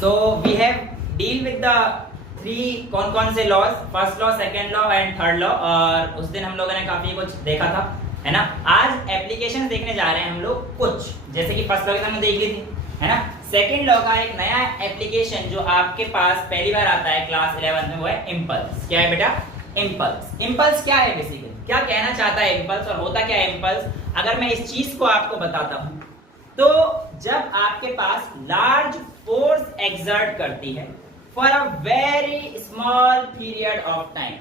So we have deal with the three कौन से laws, first law, second law and third law, और उस दिन हम लोगों ने काफी कुछ देखा था, है ना। आज एप्लीकेशन देखने जा रहे हैं हम लोग कुछ, जैसे कि फर्स्ट लॉ की हमने देख ली थी, है ना। सेकंड लॉ का एक नया एप्लीकेशन जो आपके पास पहली बार आता है क्लास 11 में, वो है इम्पल्स। क्या है बेटा? इम्पल्स। इम्पल्स क्या है बेसिकली, क्या कहना चाहता है इम्पल्स और होता क्या है इम्पल्स? अगर मैं इस चीज को आपको बताता हूं, तो जब आपके पास लार्ज फोर्स एक्सर्ट करती है for a very small period of time,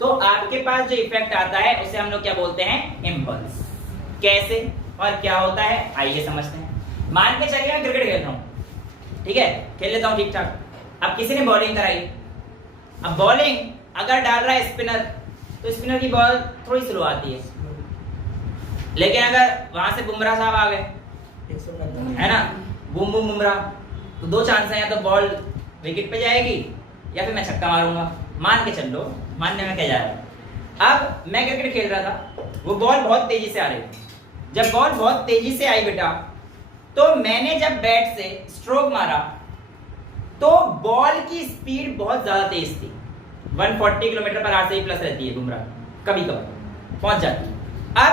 तो आपके पास जो इफेक्ट आता है उसे हम लोग क्या बोलते हैं? इम्पल्स। कैसे और क्या होता है, आइए समझते हैं। मान के चलिए मैं क्रिकेट खेल रहा हूं, ठीक है, खेल लेता हूं ठीक ठाक। अब किसी ने बॉलिंग कराई, अब बॉलिंग अगर डाल रहा है स्पिनर, तो स्पिनर की बॉल थोड़ी स्लो आती है, लेकिन अगर वहां से बुमराह साहब आ गए, है ना, बूम बूम बुमराह, तो दो चांस है, या तो बॉल विकेट पे जाएगी या फिर मैं छक्का मारूंगा। मान के चल लो, मानने में क्या जा रहा है। अब मैं क्रिकेट खेल रहा था, वो बॉल बहुत तेजी से आ रही थी। जब बॉल बहुत तेजी से आई बेटा, तो मैंने जब बैट से स्ट्रोक मारा, तो बॉल की स्पीड बहुत ज्यादा तेज थी, 140 किलोमीटर पर आवर से ही प्लस रहती है बुमराह, कभी कभी पहुंच जाती है। अब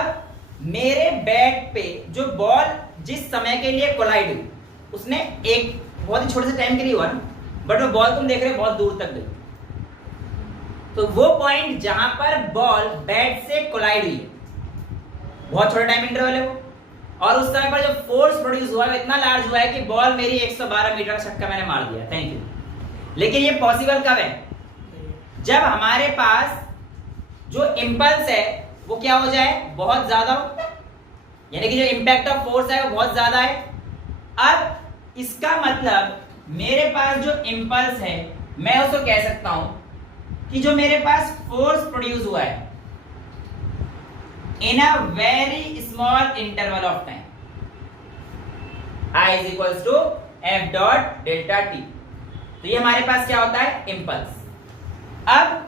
मेरे बैट पे जो बॉल जिस समय के लिए कोलाइड हुई, उसने एक बहुत ही छोटे से टाइम के लिए हुआ ना, बट वो बॉल तुम देख रहे हो बहुत दूर तक गई। तो वो पॉइंट जहां पर बॉल बैट से कोलाइड हुई है, बहुत छोटा टाइम इंटरवल है वो, और उस समय पर जो फोर्स प्रोड्यूस हुआ है इतना लार्ज हुआ है कि बॉल मेरी 112 मीटर का छक्का मैंने मार दिया। Thank you. लेकिन ये पॉसिबल कब है? जब हमारे पास जो इंपल्स है वो क्या हो जाए? बहुत ज्यादा हो, यानी कि जो इंपैक्ट ऑफ फोर्स है वो बहुत ज्यादा है। अब इसका मतलब मेरे पास जो इंपल्स है, मैं उसको कह सकता हूं कि जो मेरे पास फोर्स प्रोड्यूस हुआ है in a very small interval of time, I is equals to F dot delta T, तो ये हमारे पास क्या होता है? इंपल्स। अब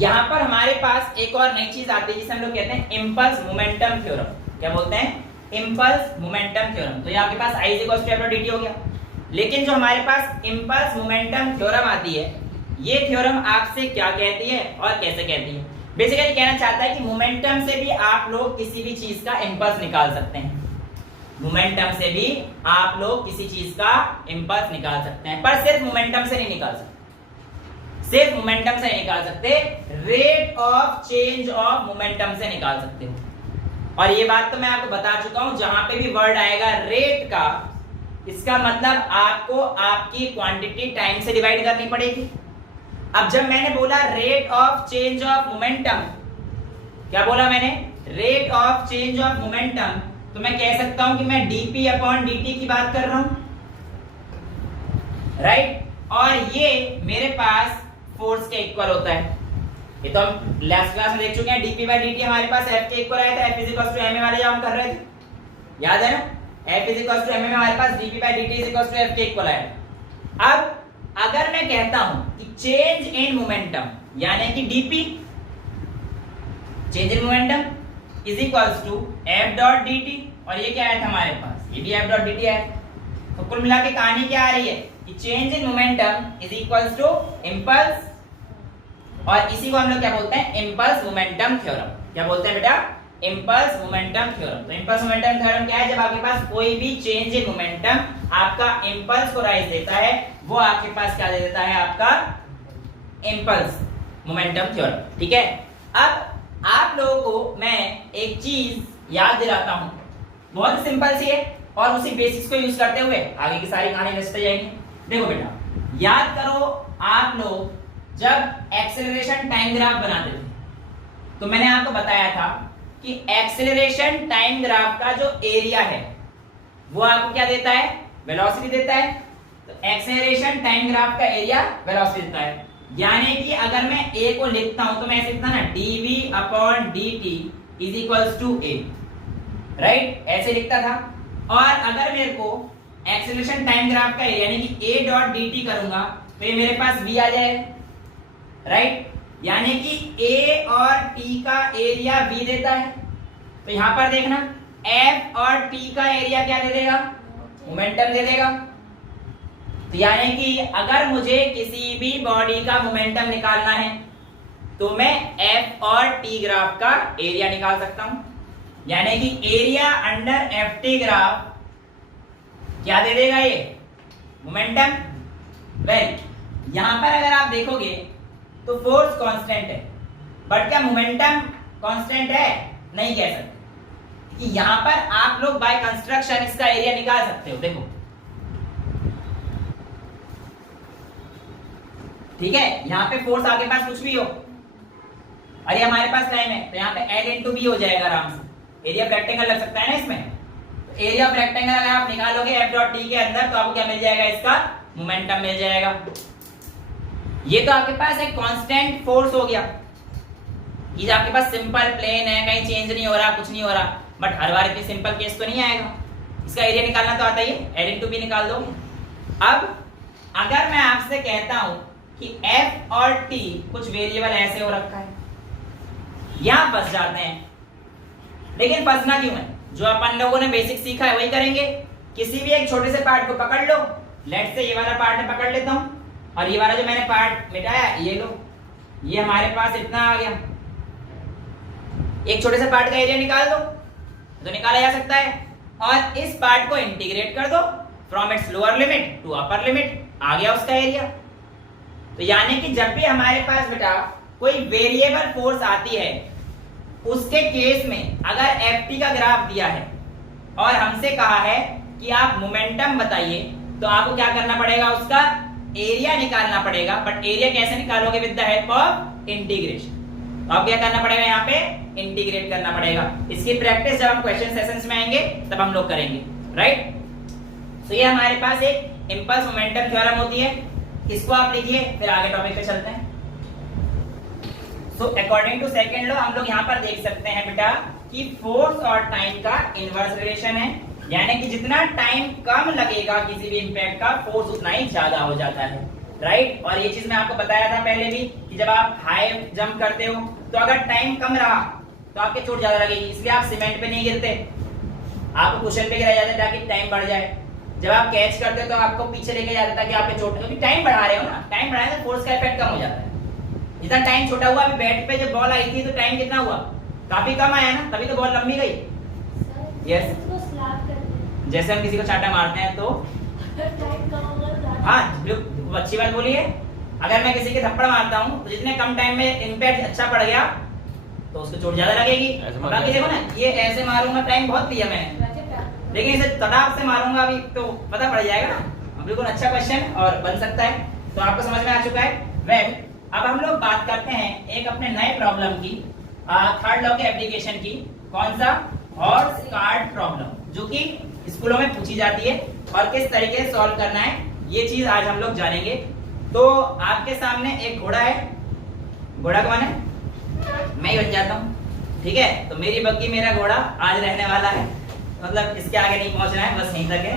यहां पर हमारे पास एक और नई चीज आती है जिसे हम लोग कहते हैं इंपल्स मोमेंटम थ्योरम। क्या बोलते हैं? Impulse momentum theorem. तो ये आपके पास I is equals to F dot dt हो गया। लेकिन जो हमारे पास इंपल्स मोमेंटम थ्योरम आती है, ये थ्योरम आपसे क्या कहती है और कैसे कहती है? बेसिकली कहना चाहता है कि मोमेंटम से भी आप लोग किसी भी चीज का इंपल्स निकाल सकते हैं। मोमेंटम से भी आप लोग किसी चीज का इंपल्स निकाल सकते हैं, पर सिर्फ मोमेंटम से नहीं निकाल सकते। सिर्फ मोमेंटम से नहीं निकाल सकते, rate of change of momentum से निकाल सकते हो। और ये बात तो मैं आपको बता चुका हूं, जहां पे भी वर्ड आएगा रेट का, इसका मतलब आपको आपकी क्वांटिटी टाइम से डिवाइड करनी पड़ेगी। अब जब मैंने बोला rate of change of momentum, क्या बोला मैंने? Rate of change of momentum, तो मैं कह सकता हूं कि मैं dp अपॉन dt की बात कर रहा हूं, राइट। और ये मेरे पास फोर्स के इक्वल होता है। ये तो हम लास्ट क्लास में देख चुके हैं, dp बाय dt हमारे पास f के इक्वल आया था, f is equal to ma वाले जो हम कर रहे थे, याद है ना? f is equal to ma में हमारे पास dp by dt is equal to f के इक्वल आया। अब अगर मैं कहता हूं कि चेंज इन मोमेंटम, यानी कि dp change in momentum is equals to f dot dt, और ये क्या आया था हमारे पास? ये भी f डॉट dt है। तो कुल मिला के कहानी क्या आ रही है कि change in momentum is equals to impulse, और इसी को हम लोग क्या बोलते हैं? Impulse momentum theorem. क्या बोलते हैं बेटा? Impulse momentum theorem. तो इंपल्स मोमेंटम थ्योरम क्या है? जब आपके पास कोई भी चेंज इन मोमेंटम आपका इंपल्स को राइज देता है, वो आपके पास क्या दे देता है? आपका इंपल्स मोमेंटम थ्योरम। ठीक है। अब आप लोगों को मैं एक चीज याद दिलाता हूं, बहुत सिंपल सी है, और उसी बेसिक्स को यूज करते हुए आगे की सारी कहानी रचते जाएंगे। देखो बेटा, याद करो आप लोग जब एक्सेलरेशन टाइम ग्राफ बनाते थे, तो मैंने आपको बताया था कि एक्सेलरेशन टाइम ग्राफ का जो एरिया है वो आपको क्या देता है? वेलोसिटी देता है। तो एक्सेलरेशन टाइम ग्राफ का एरिया वेलोसिटी देता है, यानी कि अगर मैं a को लिखता हूं तो मैं ऐसे लिखता ना, dv upon dt is equals to a, right, ऐसे लिखता था। और अगर मेरे को एक्सेलरेशन टाइम ग्राफ का एरिया यानी कि a डॉट dt करूंगा, तो ये मेरे पास v आ जाएगा, राइट, यानी कि a और t का एरिया v देता है। तो यहां पर देखना, f और t का एरिया क्या दे देगा? मोमेंटम दे देगा। तो यानी कि अगर मुझे किसी भी बॉडी का मोमेंटम निकालना है तो मैं एफ और टी ग्राफ का एरिया निकाल सकता हूं, यानी कि area under F T graph क्या दे देगा ये मोमेंटम। वेल यहां पर अगर आप देखोगे तो फोर्स कांस्टेंट है, बट क्या मोमेंटम कांस्टेंट है? नहीं कह सकते कि यहां पर आप लोग बाय कंस्ट्रक्शन इसका एरिया निकाल सकते हो। देखो ठीक है, यहां पे फोर्स आपके पास कुछ भी हो और ये हमारे पास टाइम है, तो यहां पे L इंटू बी हो जाएगा आराम से। एरिया ऑफ रेक्टेंगल लग सकता है ना इसमें। तो एरिया ऑफ रेक्टेंगल अगर आप निकालोगे एफ डॉट टी के अंदर तो आपको क्या मिल जाएगा? इसका मोमेंटम मिल जाएगा। ये तो आपके पास एक कांस्टेंट फोर्स हो गया, ये आपके पास सिंपल प्लेन है, कहीं चेंज नहीं हो रहा, कुछ नहीं हो रहा। बट हर बार इतनी सिंपल केस तो नहीं आएगा, इसका एरिया निकालना तो आता ही है, L इंटू बी निकाल दो। अब अगर मैं आपसे कहता हूं कि F और T कुछ वेरिएबल ऐसे हो रखा है, यहां फंस जाते हैं। लेकिन फंसना क्यों है? जो अपन लोगों ने बेसिक सीखा है वही करेंगे। किसी भी एक छोटे से पार्ट को पकड़ लो, लेट से ये वाला पार्ट मैं पकड़ लेता हूं और ये वाला जो मैंने पार्ट मिटाया ये लो, ये हमारे पास इतना आ गया। एक छोटे से पार्ट का एरिया निकाल दो तो निकाला जा सकता है, और इस पार्ट को इंटीग्रेट कर दो from its lower limit to upper limit, आ गया उसका एरिया। तो यानी कि जब भी हमारे पास बेटा कोई वेरिएबल फोर्स आती है, उसके केस में अगर Ft का ग्राफ दिया है और हमसे कहा है कि आप मोमेंटम बताइए, तो आपको क्या करना पड़ेगा? उसका एरिया निकालना पड़ेगा। बट एरिया कैसे निकालोगे? With the help of integration. तो आप क्या करना पड़ेगा? यहाँ पे इंटीग्रेट करना पड़ेगा। इसकी प्रैक्टिस जब हम क्वेश्चन सेशंस में आएंगे तब हम लोग करेंगे, राइट। तो ये हमारे पास एक इंपल्स मोमेंटम थ्योरम होती है, इसको आप लिखिए, फिर आगे टॉपिक पे चलते हैं। So according to second law हम लोग यहाँ पर देख सकते हैं बेटा कि फोर्स और टाइम का इनवर्स रिलेशन है, यानी कि जितना टाइम कम लगेगा किसी भी इंपैक्ट का, फोर्स उतना ही ज्यादा हो जाता है, राइट। और ये चीज मैं आपको बताया था पहले भी कि जब आप हाई जंप करते हो तो अगर टाइम कम रहा तो आपके चोट ज्यादा लगेगी, इसलिए आप सीमेंट पे नहीं गिरते, आप कुशन पे गिरा जाते ताकि टाइम बढ़ जाए। जब आप कैच करते हो तो आपको पीछे लेके जाते ताकि आप पे चोट, क्योंकि टाइम बढ़ा रहे हो ना, टाइम बढ़ाने से फोर्स का इफेक्ट कम हो जाता है। जितना टाइम छोटा हुआ, अभी बैट पे जब बॉल आई थी तो टाइम कितना हुआ? काफी कम आया ना, तभी तो बॉल लंबी गई। यस, जैसे हम किसी को चाटा मारते हैं तो हाँ, अच्छी बात बोली है। अगर मैं किसी के थप्पड़ मारता हूँ तो जितने कम टाइम में इम्पैक्ट अच्छा पड़ गया तो उसको चोट ज्यादा लगेगी। बाकी देखो ना, ये ऐसे मारूंगा, टाइम बहुत लिया मैंने, लेकिन इसे तड़ाक से मारूंगा अभी तो पता पड़ जाएगा ना। बिल्कुल अच्छा क्वेश्चन और बन सकता है, तो आपको समझ में आ चुका है। वेल अब हम लोग बात करते हैं एक अपने नए प्रॉब्लम की, थर्ड लॉ के एप्लीकेशन की। कौन सा? हॉर्स कार्ट प्रॉब्लम, जो कि स्कूलों में पूछी जाती है और किस तरीके से सॉल्व करना है ये चीज आज हम लोग जानेंगे। तो आपके सामने एक घोड़ा है, घोड़ा कौन है? मैं ही बन जाता हूँ, ठीक है। तो मेरी बग्गी मेरा घोड़ा आज रहने वाला है, मतलब इसके आगे नहीं पहुंचना है, बस यहीं तक है।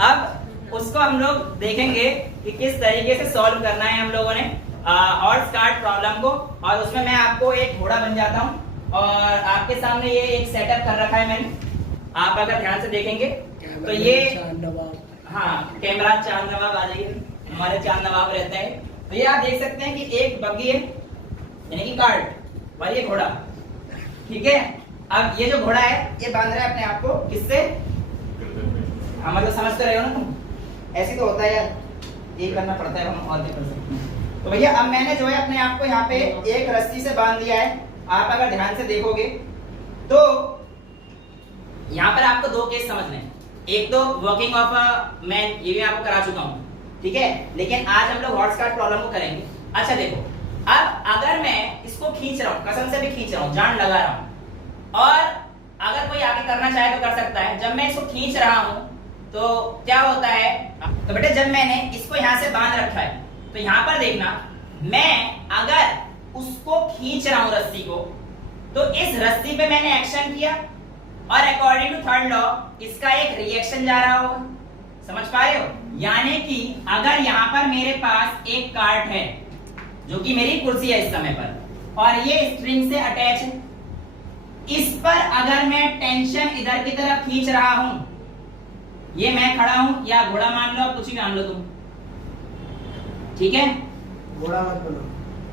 अब उसको हम लोग देखेंगे कि किस तरीके से सॉल्व करना है हम लोगों ने हॉर्स कार्ट प्रॉब्लम को। और उसमें मैं आपको एक घोड़ा बन जाता हूँ और आपके सामने ये एक सेटअप कर रखा है मैंने। आप अगर ध्यान से देखेंगे तो ये, हाँ कैमरा चांद नवाब आ जाइए, हमारे चांद नवाब रहते हैं। तो ये आप देख सकते हैं कि एक बग्गी है यानी कि कार्ट, और ये घोड़ा, ठीक है। अब ये जो घोड़ा है ये बांध रहा है अपने आप को, किससे? हाँ मतलब समझ तो रहे हो ना तुम, ऐसे तो होता है यार, ये करना पड़ता है, हम और भी कर सकते हैं। तो भैया अब मैंने जो है अपने आप को यहाँ पे एक रस्सी से बांध दिया है। आप अगर ध्यान से देखोगे तो यहाँ पर आपको दो केस समझने हैं। एक तो वर्किंग ऑफ अ मैन, ये भी आपको करा चुका हूँ, ठीक है, लेकिन आज हम लोग हॉर्स कार्ट प्रॉब्लम को करेंगे। अच्छा देखो, अब अगर मैं इसको खींच रहा हूँ, कसम से भी खींच रहा हूँ, जान लगा रहा हूँ, और अगर कोई आगे करना चाहे तो कर सकता है। जब मैं इसको खींच रहा हूँ तो क्या होता है? तो बेटे जब मैंने इसको यहाँ से बांध रखा है तो यहाँ पर देखना, मैं अगर उसको खींच रहा हूँ रस्सी को, तो इस रस्सी पे मैंने एक्शन किया और अकॉर्डिंग टू थर्ड लॉ इसका एक रिएक्शन जा रहा होगा। समझ पा रहे हो? यानी कि अगर यहाँ पर मेरे पास एक कार्ट है जो कि मेरी कुर्सी है इस समय पर, और ये स्ट्रिंग से अटैच है, इस पर अगर मैं टेंशन इधर की तरफ खींच रहा हूं, ये मैं खड़ा हूं या घोड़ा मान लो, कुछ भी मान लो तुम, ठीक है, घोड़ा मत बनो।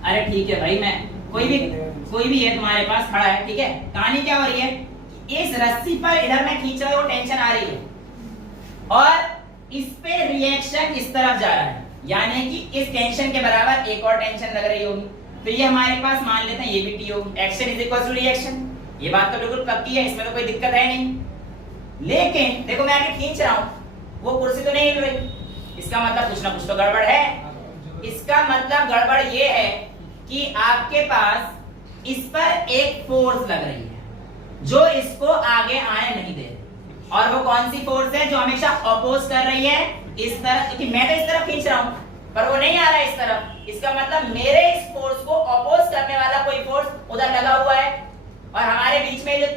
अरे ठीक है भाई, मैं कोई भी है तुम्हारे पास खड़ा है, ठीक है। कहानी क्या हो रही है, इस रस्सी पर इधर मैं खींच रहा हूं, टेंशन आ रही है और इस पे रिएक्शन इस तरफ जा रहा है, यानी कि इस टेंशन के बराबर एक और टेंशन लग रही होगी। तो ये हमारे पास मान लेते हैं ये भी टी होगी। Action is equal to reaction, ये बात तो बिल्कुल पक्की है, इसमें तो कोई दिक्कत है नहीं। लेकिन देखो मैं आगे खींच रहा हूं, वो कुर्सी तो नहीं हिल रही, इसका मतलब कुछ ना कुछ तो गड़बड़ है। इसका मतलब गड़बड़ ये है कि आपके पास इस पर एक फोर्स लग रही है जो इसको आगे आने नहीं दे रही, और वो कौन सी फोर्स है, जो हमेशा अपोज कर रही है इस तरफ, क्योंकि मैं तो इस तरफ खींच रहा हूं पर वो नहीं आ रहा है इस तरफ। इसका मतलब मेरे इस फोर्स को अपोज करने वाला कोई फोर्स उधर लगा हुआ है, और हमारे बीच में जो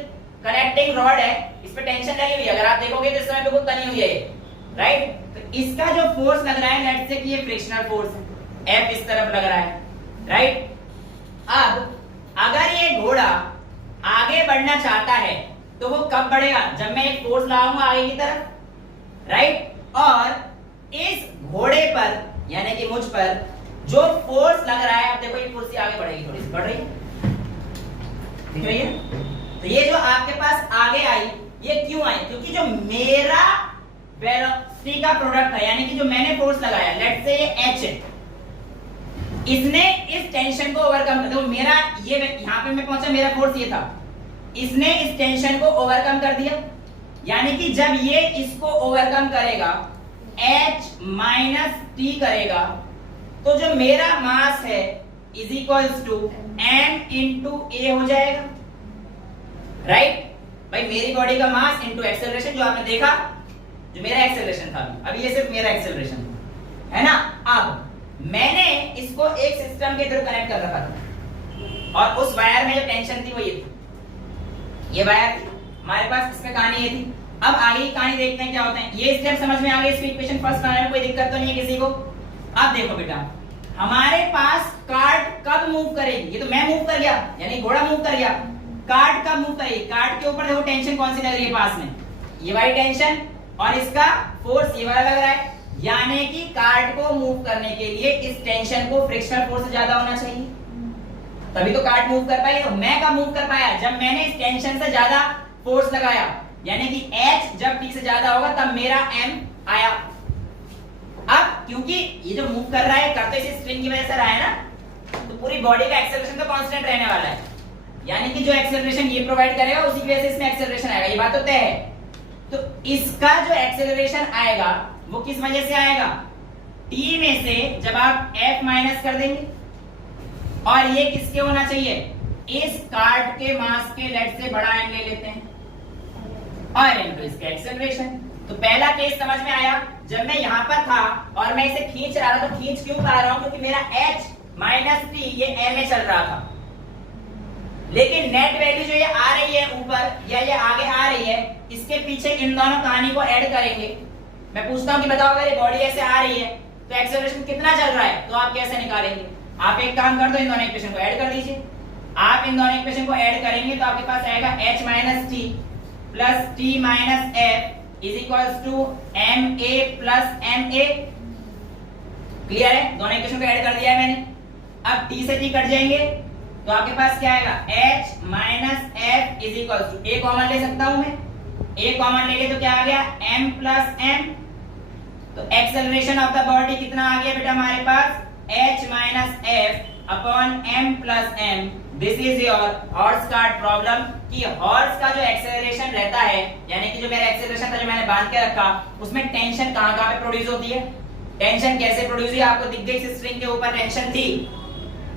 कनेक्टिंग रॉड है इस पे टेंशन लगी हुई है। अगर आप देखोगे तो इस समय बिल्कुल तनी हुई है, राइट। तो इसका जो फोर्स लग रहा है, लेट्स से कि ये फ्रिक्शनल फोर्स है, F इस तरफ लग रहा है, राइट। अब अगर ये घोड़ा आगे बढ़ना चाहता है तो वो कब बढ़ेगा, जब मैं एक फोर्स लगाऊंगा आगे की तरफ, राइट। और इस घोड़े पर यानी कि मुझ पर जो फोर्स लग रहा है, अब देखो ये कुर्सी आगे बढ़ेगी, थोड़ी सी बढ़ रही है, दिख रही है। तो ये जो आपके पास आगे आई, ये क्यों आई, क्योंकि जो मेरा वेलोसिटी का प्रोडक्ट है, यानी कि जो मैंने फोर्स लगाया, लेट्स से ये H है, इसने इस टेंशन को ओवरकम कर दिया। मेरा ये यहां पे मैं पहुंचा, मेरा फोर्स ये था, इसने इस टेंशन को ओवरकम कर दिया, यानी कि जब ये इसको ओवरकम करेगा, H माइनस टी करेगा, तो जो मेरा मास है is equals to m into a हो जाएगा, राइट। भाई मेरी बॉडी का मास इंटू एक्सेलरेशन, जो आपने देखा, जो मेरा एक्सेलरेशन था, अभी ये सिर्फ मेरा एक्सेलरेशन है ना। अब मैंने इसको एक सिस्टम के थ्रू कनेक्ट कर रखा था, और उस वायर में जो टेंशन थी वो ये थी, ये वायर थी हमारे पास, इसमें कहानी ये थी। अब आगे की कहानी देखते हैं क्या होता है। ये स्टेप समझ में आ गया, इसकी इक्वेशन फर्स्ट बनाने में कोई दिक्कत तो नहीं है किसी को। अब देखो बेटा, हमारे पास कार्ड कब मूव करेगी, ये तो मैं मूव कर गया, यानी घोड़ा मूव कर गया, कार्ड कब मूव करेगी, कार्ड के ऊपर देखो टेंशन कौन सी लग रही है पास में, ये वाली टेंशन, और इसका फोर्स ये वाला लग रहा है, यानी कि कार्ड को मूव करने के लिए इस टेंशन को फ्रिक्शनल फोर्स से ज्यादा होना चाहिए, तभी तो कार्ड मूव कर पाएगी। तो मैं कब मूव कर पाया, जब मैंने इस टेंशन से ज्यादा फोर्स लगाया, यानी कि H जब T से ज्यादा होगा तब मेरा M आया। अब क्योंकि ये जो मूव कर रहा है, कर तो इस स्ट्रिंग की वजह से रहा है ना, तो पूरी बॉडी का एक्सेलरेशन तो कांस्टेंट रहने वाला है, यानी कि जो एक्सेलरेशन ये प्रोवाइड करेगा उसी की वजह से इसमें एक्सेलरेशन आएगा, ये बात तो तय है। तो इसका जो एक्सेलरेशन आएगा वो किस वजह से आएगा, T में से जब आप F माइनस कर देंगे, और ये किसके होना चाहिए, इस कार्ड के मास के लेट से बड़ा एम ले लेते हैं, और इनटू इसका एक्सेलरेशन। तो पहला केस समझ में आया, जब मैं यहां पर था और मैं इसे खींच रहा था, तो खींच क्यों पा रहा हूं, क्योंकि मेरा H माइनस टी ये M में चल रहा था, लेकिन नेट वैल्यू जो ये आ रही है ऊपर या ये आगे आ रही है, इसके पीछे इन दोनों कहानी को ऐड करेंगे। मैं पूछता हूं कि बताओ, अगर ये बॉडी ऐसे आ रही है तो एक्सेलरेशन कितना चल रहा है, तो आप कैसे निकालेंगे। आप एक काम कर दो, इन दोनों इक्वेशन को ऐड कर दीजिए। आप इन दोनों इक्वेशन को ऐड करेंगे तो आपके पास आएगा H minus T plus T minus F is equals to MA plus MA। Clear है, दोनों इक्वेशन को ऐड कर दिया है मैंने। अब T से T कट जाएंगे तो आपके पास क्या आएगा, H minus F is equals to, A common ले सकता हूं मैं, A कॉमन ले लिए तो क्या आ गया, M प्लस M। तो एक्सेलरेशन ऑफ द बॉडी कितना आ गया बेटा हमारे पास, H minus F upon M plus M। This is your horse cart problem, कि हॉर्स का जो एक्सेलरेशन रहता है, यानी कि जो मेरा एक्सेलरेशन था जो मैंने बांध के रखा, उसमें टेंशन कहां कहां पे प्रोड्यूस होती है, टेंशन कैसे प्रोड्यूस हुई आपको दिख गई, इस स्ट्रिंग के ऊपर टेंशन थी,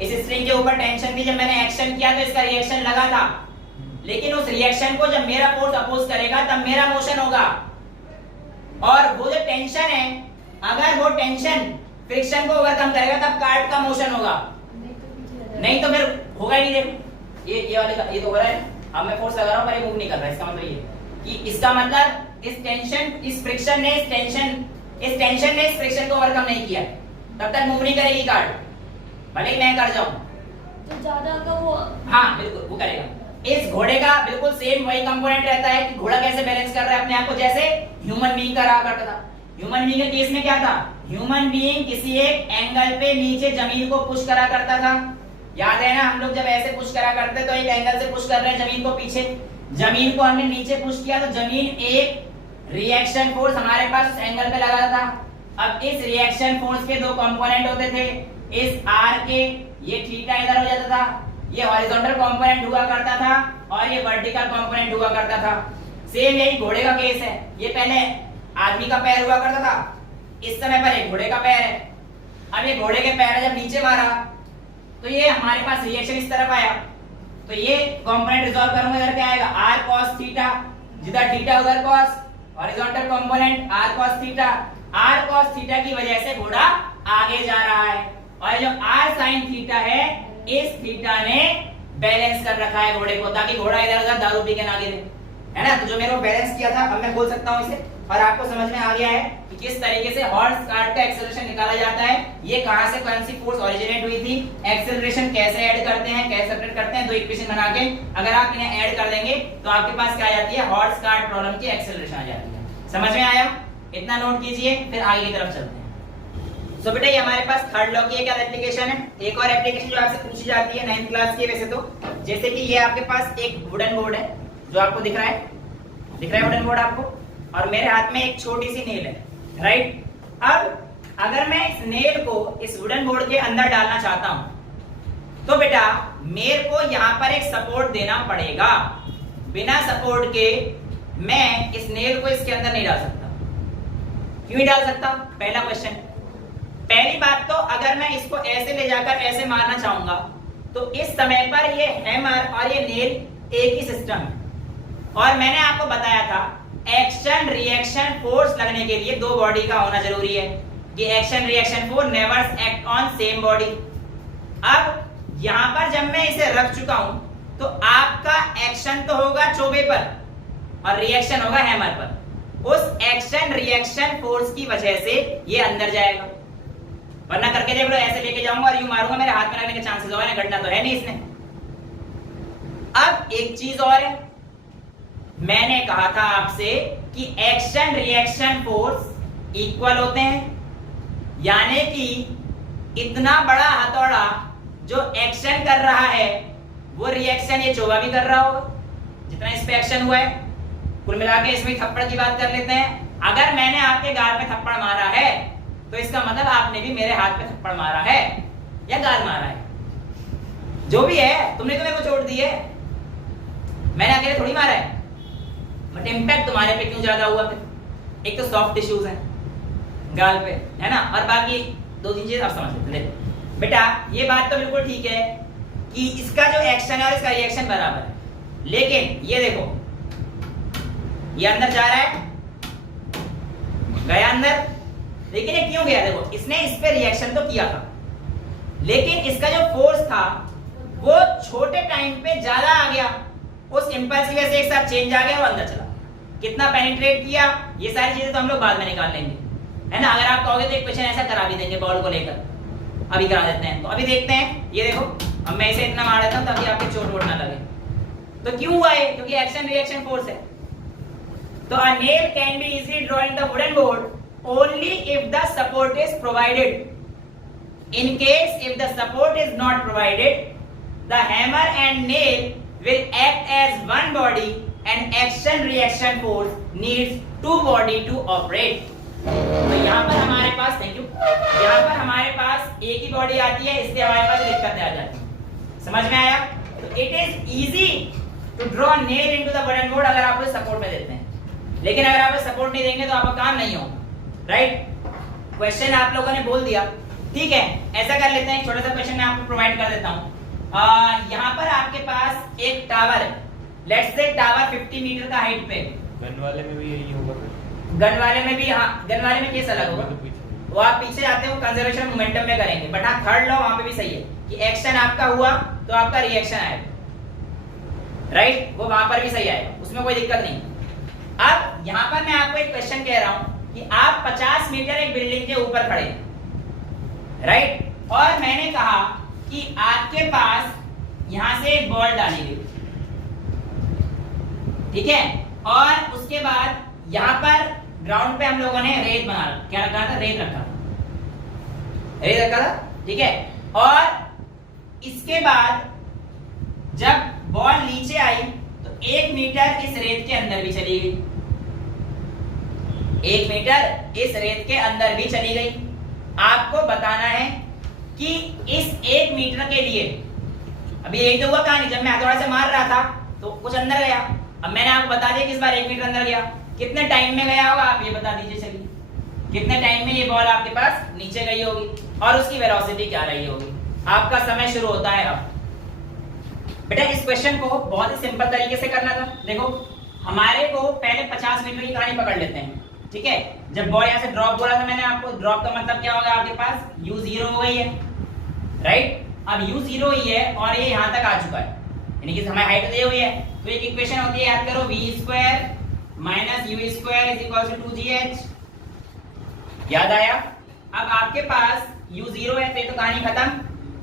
इस स्ट्रिंग के ऊपर टेंशन थी, जब मैंने एक्शन किया तो इसका रिएक्शन लगा था, लेकिन उस रिएक्शन को जब मेरा फोर्स अपोज करेगा तब मेरा मोशन होगा, और वो जो टेंशन है, अगर वो टेंशन फ्रिक्शन को ओवरकम करेगा तब कार्ट का मोशन होगा, नहीं तो फिर होगा ही नहीं। देखो ये वाले का ये तो हो रहा है, अब मैं फोर्स लगा रहा हूं पर ये मूव नहीं कर रहा है, इसका मतलब ये कि इसका मतलब इस टेंशन, इस फ्रिक्शन ने इस फ्रिक्शन को ओवरकम नहीं किया, तब तक मूव नहीं करेगी कार्ट, भले ही मैं कर जाऊं तो ज्यादा का वो, हाँ बिल्कुल वो करेगा। इस घोड़े का बिल्कुल सेम वही कंपोनेंट रहता है कि घोड़ा कैसे बैलेंस कर रहा है अपने आप को, जैसे ह्यूमन बीइंग का रहा करता था। ह्यूमन बीइंग के केस में क्या था, ह्यूमन बीइंग किसी एक एंगल पे नीचे जमीन को पुश करा करता था। याद है ना, हम लोग जब ऐसे पुश करा करते तो एक एंगल से पुश कर रहे हैं जमीन को पीछे, जमीन को हमने नीचे पुश किया तो जमीन एक रिएक्शन फोर्स हमारे पास उस एंगल पे लगा था। अब इस रिएक्शन फोर्स के दो कंपोनेंट होते थे, इस आर के ये थीटा इधर हो जाता था, ये हॉरिजॉन्टल कंपोनेंट हुआ करता था और ये वर्टिकल कंपोनेंट हुआ करता था। सेम यही घोड़े का केस है, ये पहले आदमी का पैर हुआ करता था, इस समय पर एक घोड़े का पैर है। अब ये घोड़े के पैर जब नीचे मारा तो ये हमारे पास रिएक्शन इस तरफ आया, तो ये कंपोनेंट रिजॉल्व करूंगा इधर क्या आएगा r cos थीटा, जिधर थीटा उधर cos, horizontal component r cos theta. r cos theta की वजह से घोड़ा आगे जा रहा है और जो r sin थीटा है इस थीटा ने बैलेंस कर रखा है घोड़े को, ताकि घोड़ा इधर उधर दारू पी के ना गिरे, है ना। तो जो मैंने वो बैलेंस किया था अब मैं बोल सकता हूं इसे, और आपको समझ में आ गया है कि किस तरीके से हॉर्स कार्ट का एक्सेलरेशन निकाला जाता है, ये कहां से कौन सी फोर्स ओरिजिनेट हुई थी, एक्सेलरेशन कैसे ऐड करते हैं, कैसे सब्ट्रैक्ट करते हैं। दो इक्वेशन बना के अगर आप इन्हें ऐड कर देंगे तो आपके पास क्या आ जाती है, हॉर्स कार्ट प्रॉब्लम की एक्सेलरेशन आ जाती है। समझ में आया? इतना नोट कीजिए, फिर आगे की तरफ चलते हैं। सो बेटा ये हमारे पास थर्ड लॉ की एक एप्लीकेशन है। एक और एप्लीकेशन जो आपसे पूछी जाती है 9th क्लास की वैसे तो, जैसे कि ये आपके पास एक वुडन बोर्ड है जो आपको दिख रहा है वुडन बोर्ड आपको, और मेरे हाथ में एक छोटी सी नेल है, राइट। अब अगर मैं इस नेल को इस वुडन बोर्ड के अंदर डालना चाहता हूं तो बेटा मेरे को यहां पर एक सपोर्ट देना पड़ेगा। बिना सपोर्ट के मैं इस नेल को इसके अंदर नहीं डाल सकता। क्यों नहीं डाल सकता? पहला क्वेश्चन। पहली बात तो अगर मैं इसको ऐसे ले जाकर ऐसे मारना चाहूंगा तो इस समय पर ये हैमर और ये नेल एक ही सिस्टम है, और मैंने आपको बताया था एक्शन रिएक्शन फोर्स लगने के लिए दो बॉडी का होना जरूरी है कि action reaction force never act on same body. अब यहां पर जब मैं इसे रख चुका हूं तो आपका एक्शन तो होगा चोबे पर और रिएक्शन होगा हैमर पर। उस एक्शन रिएक्शन फोर्स की वजह से ये अंदर जाएगा, वरना करके देख लो, ऐसे लेके जाऊंगा और यूं मारूंगा, मेरे हाथ में लगने के चांसेस हो, घटना तो है नहीं इसने। अब एक चीज और है, मैंने कहा था आपसे कि एक्शन रिएक्शन फोर्स इक्वल होते हैं, यानी कि इतना बड़ा हथौड़ा जो एक्शन कर रहा है वो रिएक्शन ये चोगा भी कर रहा होगा जितना इस पे एक्शन हुआ है। कुल मिला के इसमें थप्पड़ की बात कर लेते हैं। अगर मैंने आपके गाल पे थप्पड़ मारा है तो इसका मतलब आपने भी मेरे हाथ पे थप्पड़ मारा है या गाल मारा है, जो भी है, तुमने तो मेरे को चोट दी है, मैंने अकेले थोड़ी मारा है, बट इम्पैक्ट तुम्हारे पे क्यों ज्यादा हुआ? फिर एक तो सॉफ्ट टिश्यूज हैं गाल पे, है ना, और बाकी दो तीन चीज आप समझ लेते हैं। बेटा ये बात तो बिल्कुल ठीक है कि इसका जो एक्शन है और इसका रिएक्शन बराबर है, लेकिन ये देखो ये अंदर जा रहा है, गया अंदर, लेकिन ये क्यों गया? देखो इसने इस पे रिएक्शन तो किया था, लेकिन इसका जो फोर्स था वो छोटे टाइम पे ज्यादा आ गया, उस इंपल्स की वजह से एक साथ चेंज आ गया और अंदर चला। कितना पेनिट्रेट किया ये सारी चीजें तो हम लोग बाद में निकाल लेंगे, है ना। अगर आप कहोगे तो एक क्वेश्चन ऐसा करा भी देंगे बॉल को लेकर, अभी करा देते हैं। तो अभी देखते हैं, ये देखो अब मैं इसे इतना मार देता हूं ताकि आपके चोट वोट ना लगे। तो क्यों हुआ है? क्योंकि एक्शन रिएक्शन फोर्स है। तो a nail can be easily drawn in the wooden board only if the support is provided. In case if the support is not provided, the hammer and nail will act as one body and action reaction force needs two body to operate. तो यहाँ पर हमारे पास, thank you, यहाँ पर हमारे पास एक ही body आती है, इसलिए हमारे पास दिक्कतें आ जाती हैं। समझ में आया? तो it is easy to draw nail into the wooden board अगर आप उसे सपोर्ट में देते हैं, लेकिन अगर आप सपोर्ट नहीं देंगे तो आपका काम नहीं होगा, राइट। क्वेश्चन आप लोगों ने बोल दिया, ठीक है। ऐसा कर लेते हैं, एक छोटा सा क्वेश्चन मैं आपको प्रोवाइड कर देता हूँ। यहाँ पर आपके पास एक टावर है, लेट्स से टावर 50 मीटर का हाइट पे। गन वाले में भी यही होगा? गन वाले में भी, हाँ, गन वाले में केस अलग होगा, वो आप पीछे जाते हो कंजर्वेशन मोमेंटम में करेंगे, बट हाँ थर्ड लॉ वहां पे भी सही है कि एक्शन आपका हुआ तो आपका रिएक्शन आएगा, राइट, वो वहां पर भी सही आएगा, उसमें कोई दिक्कत नहीं। अब यहां पर मैं आपको एक क्वेश्चन कह रहा हूं कि आप 50 मीटर एक बिल्डिंग के ऊपर खड़े हैं, राइट, और मैंने कहा कि आपके पास यहां से एक बॉल डाली गई, ठीक है, और उसके बाद यहां पर ग्राउंड पे हम लोगों ने रेत बना, क्या रखा था? रेत रखा था। रेत रखा था, ठीक है। और इसके बाद जब बॉल नीचे आई तो 1 मीटर इस रेत के अंदर भी चली गई, 1 मीटर इस रेत के अंदर भी चली गई। आपको बताना है कि इस 1 मीटर के लिए, अभी यही तो हुआ कहानी, जब मैं हथौड़ा से मार रहा था तो कुछ अंदर गया। अब मैंने आपको बता दिया किस बार 1 मीटर अंदर गया, कितने टाइम में गया होगा आप ये बता दीजिए। चलिए कितने टाइम में ये बॉल आपके पास नीचे गई होगी और उसकी वेलोसिटी क्या रही होगी। आपका समय शुरू होता है अब। बेटा इस क्वेश्चन को बहुत ही सिंपल तरीके से करना था। देखो हमारे को पहले 50 मीटर की कहानी पकड़ लेते हैं, ठीक है। जब बॉल यहाँ से ड्रॉप बोला था मैंने आपको, ड्रॉप का मतलब क्या होगा आपके पास, u 0 हो गई है, राइट। अब u 0 ही है और ये यहाँ तक आ चुका है, यानी कि हमारी हाइट दी हुई है। तो एक इक्वेशन होती है, याद करो, v² - u² = 2gh। याद आया। अब आपके पास u 0 है तो कहानी खत्म,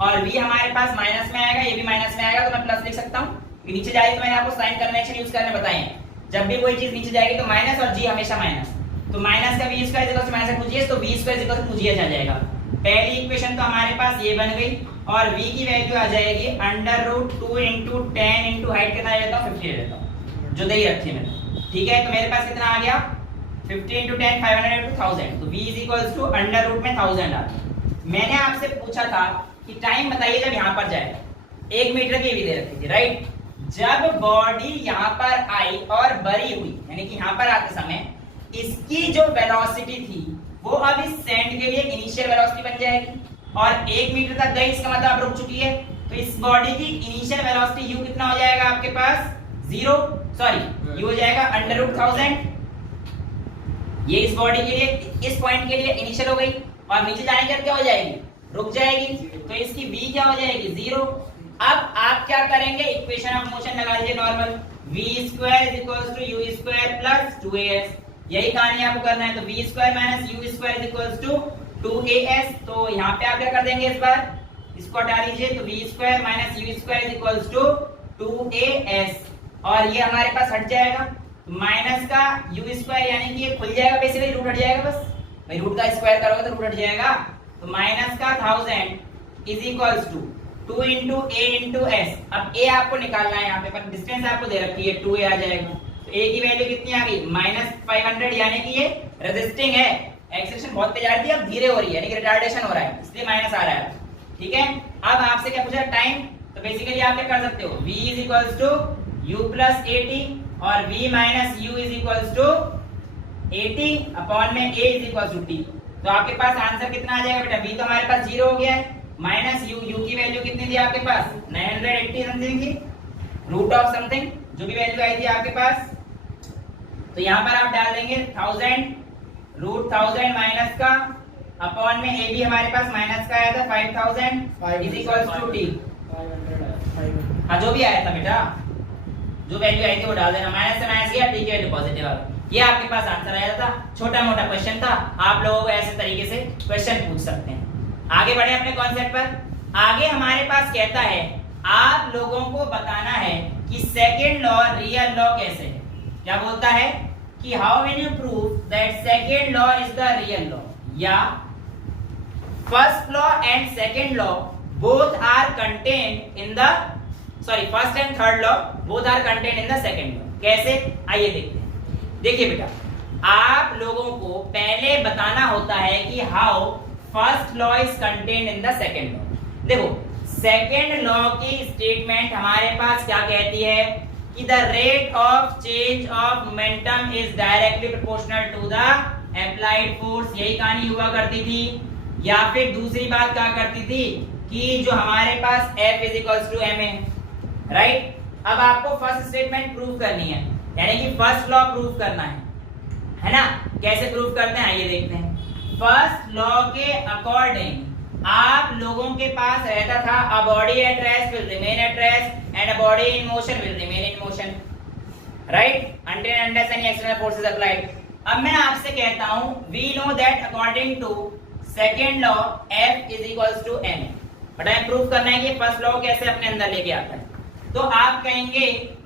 और v हमारे पास माइनस में आएगा, ये भी माइनस में आएगा, तो मैं प्लस लिख सकता हूँ। नीचे जाएगी तो मैंने आपको साइन कन्वेंशन यूज करने बताए हैं, जब भी कोई चीज नीचे जाएगी तो माइनस और g हमेशा माइनस, तो माइनस का v² = -2gh, तो v² = 2gh आ जाएगा। पहली इक्वेशन तो हमारे पास ये बन गई, और v की वैल्यू आ जाएगी √2 × 10 × हाइट कितना आ जाता है, 50 ले लेता हूं, जो दे ही रखी है मैंने, ठीक है। तो मेरे पास कितना आ गया, 50 × 10 500 × 1000, तो v = √में 1000 आ गया। मैंने आपसे पूछा था कि टाइम बताइए जब यहाँ पर जाएगा, 1 मीटर की भी दे रखी थी, राइट। जब बॉडी यहाँ पर आई और बरी हुई, यानी कि यहाँ पर आते समय इसकी जो वेलोसिटी थी वो अब इस सैंड के लिए इनिशियल वेलोसिटी बन जाएगी, और 1 मीटर तक गई, इसका मतलब अब रुक चुकी है। तो इस बॉडी की इनिशियल वेलोसिटी u कितना हो जाएगा आपके पास, 0, सॉरी u हो जाएगा √1000। ये इस बॉडी के लिए, इस पॉइंट के लिए इनिशियल हो गई, और नीचे जाने के बाद क्या हो जाएगी, रुक जाएगी, तो इसकी v क्या हो जाएगी, 0। अब आप क्या करेंगे, इक्वेशन ऑफ मोशन लगा लीजिए नॉर्मल, v² = u² + 2as। यही कहानी आपको करना है, तो v² - u² = 2as। तो यहाँ पे आप क्या कर देंगे, इस बार इसको हटा लीजिए, तो v² - u² = 2as, और ये हमारे पास हट जाएगा, माइनस का u² यानी कि ये खुल जाएगा, बेसिकली रूट हट जाएगा, बस भाई रूट का स्क्वायर करोगे तो रूट हट जाएगा। तो माइनस का 1000 = 2 × a × s। अब a आपको निकालना है, यहाँ पे पर डिस्टेंस आपको दे रखी है, 2a आ जाएगा। तो a की वैल्यू कितनी आ गई, -500, यानी कि ये रेजिस्टिंग है, एक्सेलरेशन बहुत तेज आ रही है, अब धीरे हो रही है, यानी कि रिटार्डेशन हो रहा है, इसलिए माइनस आ रहा है, ठीक है। अब आपसे क्या पूछा, टाइम, तो बेसिकली आप क्या कर सकते हो, v = u + 80 और v - u = 80 अपॉन में a = t। तो आपके पास आंसर कितना आ जाएगा बेटा, v तो हमारे पास 0 हो गया है, माइनस u की वैल्यू कितनी थी आपके पास, 980 समथिंग थी, रूट ऑफ समथिंग जो भी वैल्यू आई थी आपके पास। तो यहाँ पर आप डाल देंगे 1000 √1000 माइनस का अपॉन में a भी हमारे पास माइनस का आया था 5000 = t। हाँ जो भी आया था बेटा, जो वैल्यू आई थी वो डाल देना, माइनस से माइनस गया, t की वैल्यू पॉजिटिव आ गई। ये आपके पास आंसर आया था, छोटा मोटा क्वेश्चन था, आप लोगों को ऐसे तरीके से क्वेश्चन पूछ सकते हैं। आगे बढ़े अपने कॉन्सेप्ट पर। आगे हमारे पास कहता है आप लोगों को बताना है कि सेकंड लॉ रियल लॉ कैसे है। क्या बोलता है कि how will you prove that second law is the real law, या first law and second law both are contained in the, sorry first and third law both are contained in the second law. कैसे, आइए देखते हैं। देखिए बेटा, आप लोगों को पहले बताना होता है कि how first law is contained in the second law. देखो सेकंड लॉ की स्टेटमेंट हमारे पास क्या कहती है कि the rate of change of momentum is directly proportional to the applied force. यही कहानी हुआ करती थी, या फिर दूसरी बात क्या करती थी कि जो हमारे पास F = ma, राइट। अब आपको फर्स्ट स्टेटमेंट प्रूव करनी है, यानी कि फर्स्ट लॉ प्रूव करना है ना। कैसे प्रूव करते हैं आइए देखते हैं। फर्स्ट लॉ के अकॉर्डिंग आप लोगों के पास रहता था a body at rest will remain at rest and a body in motion will remain in motion, right, until and unless any external force is applied. अब मैं आपसे कहता हूं we know that according to second law F = ma, but हमें prove करना है कि first law कैसे अपने अंदर लेके आता है। तो आप कहेंगे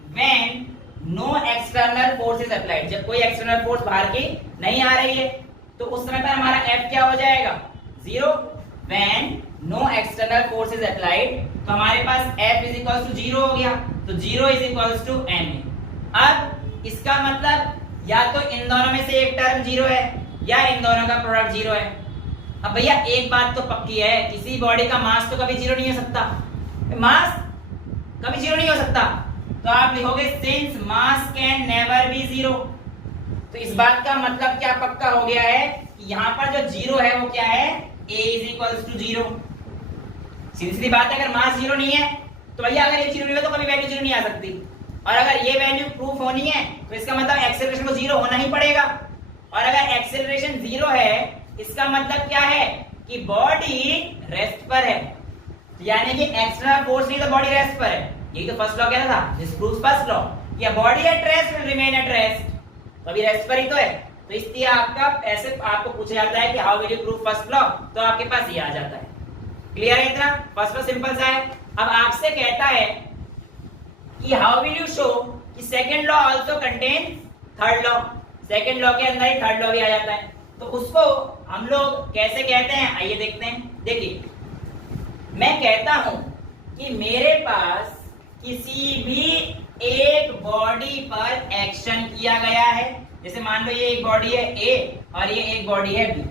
when no external force is applied, जब कोई एक्सटर्नल फोर्स बाहर की नहीं आ रही है तो उस समय पर हमारा F क्या हो जाएगा, 0। When no external force is applied, तो हमारे पास F इज इक्वल्स टू 0 हो गया, तो 0 इज इक्वल्स टू ma। अब इसका मतलब या तो इन दोनों में से एक टर्म 0 है या इन दोनों का प्रोडक्ट 0 है। अब भैया एक बात तो पक्की है, किसी बॉडी का मास तो कभी 0 नहीं हो सकता, मास कभी 0 नहीं हो सकता, तो आप लिखोगे since mass can never be 0। तो इस बात का मतलब क्या पक्का हो गया है कि यहाँ पर जो 0 है वो क्या है, a इज इक्वल्स टू 0। सीधी बात है, अगर मास 0 नहीं है तो भैया अगर ये 0 नहीं है तो कभी वैल्यू 0 नहीं आ सकती, और अगर ये वैल्यू प्रूफ होनी है तो इसका मतलब एक्सेलरेशन को 0 होना ही पड़ेगा, और अगर एक्सेलरेशन 0 है इसका मतलब क्या है कि बॉडी रेस्ट पर है, यानी कि एक्सटर्नल फोर्स नहीं तो बॉडी रेस्ट पर है। यही तो फर्स्ट लॉ कहता था, दिस प्रूव्स फर्स्ट लॉ, या body at rest will remain at rest, तो अभी रेस्ट पर ही तो है। तो इसलिए आपका ऐसे आपको पूछा जाता है कि how will you prove first law, तो आपके पास ये आ जाता है। क्लियर है इतना? फर्स्ट लॉ सिंपल सा है। अब आपसे कहता है कि हाउ विल यू शो कि second law also contains third law, second law के अंदर ही थर्ड लॉ भी आ जाता है, तो उसको हम लोग कैसे कहते हैं आइए देखते हैं। देखिए मैं कहता हूं कि मेरे पास किसी भी एक बॉडी पर एक्शन किया गया है, जैसे मान लो ये एक बॉडी है A और ये एक बॉडी है B।